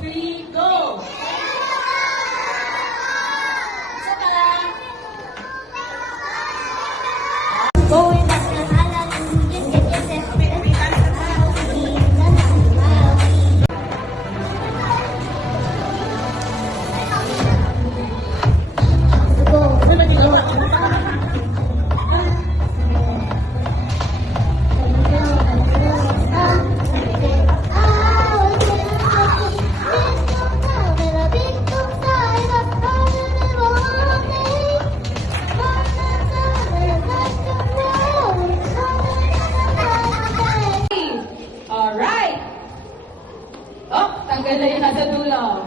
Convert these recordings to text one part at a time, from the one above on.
Three, go! Isa pa lang. Going back to Hala, yes, yes, yes, yes. Alright! Oh, tanggal na yung nasa dulo.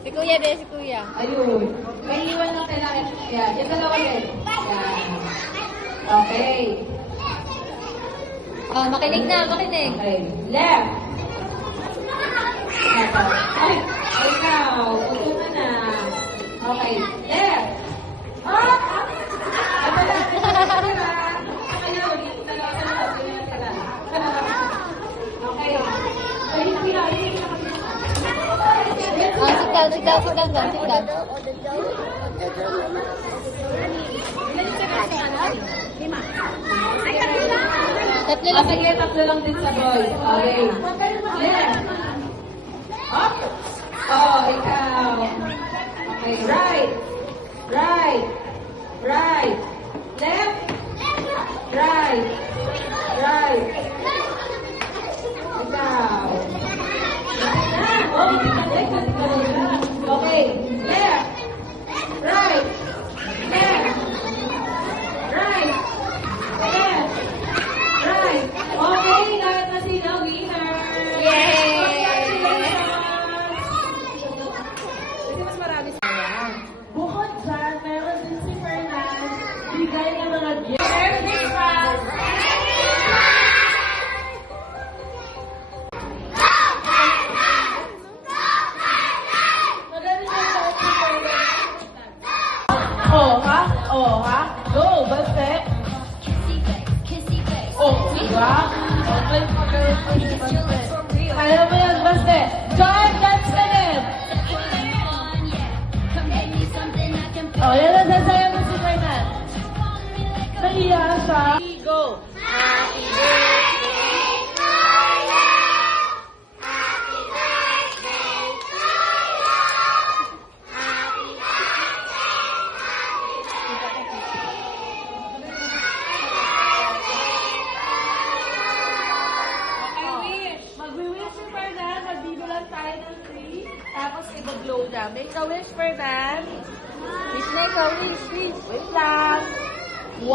Si Kuya din, si Kuya. Ayun. May iwan lang tayo natin. Yan, yung dalawa din. Yan. Okay. Oh, makinig na, makinig. Okay. Left. Ito. Ay, ikaw. Upo ka na. Okay. Left. Ah! Ito lang. Kayo, dalawa ka na. Ganyan ka lang. Okay. Ay, hindi na. Sit down, sit down, sit down. Tatlo lang. Sige, tatlo lang din sa boys. Okay. Left. Up. Oh, ikaw. Okay, right. Right. Right. Left. Right. Right. Ikaw. Okay. Left. Right. Left. Right. Left. Right. Okay, lahat na sila winner. Bukod dyan, meron din si Fernan. Bigay ng mga gift. Meron din pa. Oh, ha? Oh, ha? Go, basta. Oh, diba? Okay, kaya mo yan, basta. John, let's finish. Oh, yan ang sasaya mo si Fernan. Nahiya siya. Go. Happy birthday to you. Happy birthday to you. Happy Mag-wish si Fernan. Magbibilang tayo ng 3. Tapos i-blow na. Make a wish, Fernan. Wish na ikaw, wish, wish. Wait lang. 1,